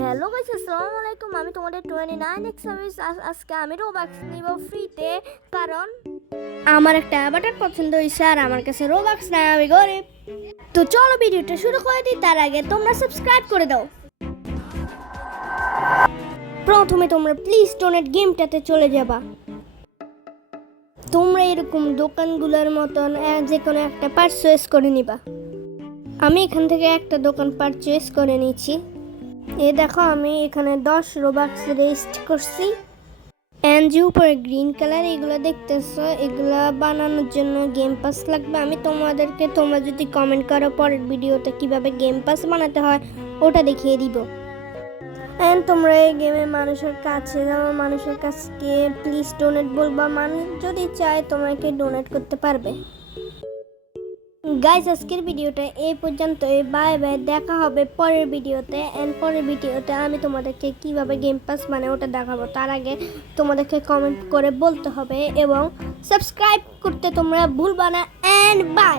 Hello guys, আসসালামু আলাইকুম। আমি তোমাদের 29x সার্ভিস। আজকে আমি রোবাক্স নিব ফ্রিতে, কারণ আমার একটা অ্যাভাটার পছন্দ হয়েছে আর আমার কাছে রোবাক্স নাই, আমি গরিব। তো চলো ভিডিওটা শুরু করে দিই। তার আগে তোমরা সাবস্ক্রাইব করে দাও। প্রথমে তোমরা প্লিজ ডোনেট গেমটাতে চলে যাবা। তোমরা এরকম দোকানগুলোর মতন যে কোনো একটা পারচেস করে নিবা। আমি এখান থেকে একটা দোকান পারচেস করে নিয়েছি। এ দেখো, আমি এখানে 10 রোবাক্স রেজিস্ট করছি। এন্ড যে উপরে গ্রিন কালার এগুলো দেখতেছো, এগুলা বানানোর জন্য গেম পাস লাগবে। আমি তোমাদেরকে, তোমরা যদি কমেন্ট করো পরের ভিডিওতে কিভাবে গেম পাস বানাতে হয়, ওটা দেখিয়ে দিব। এন্ড তোমরা এই গেমে মানুষের কাছে যাও, মানুষের কাছে প্লিজ ডোনেট বলবা। মানুষ যদি চায় তোমাকে ডোনেট করতে পারবে। গাইস, আজকের ভিডিওটা এই পর্যন্তই। বাই বাই, দেখা হবে পরের ভিডিওতে। এন্ড পরের ভিডিওতে আমি তোমাদেরকে কিভাবে গেম পাস মানে ওটা দেখাবো। তার আগে তোমাদেরকে কমেন্ট করে বলতে হবে এবং সাবস্ক্রাইব করতে তোমরা ভুলবা না। And by.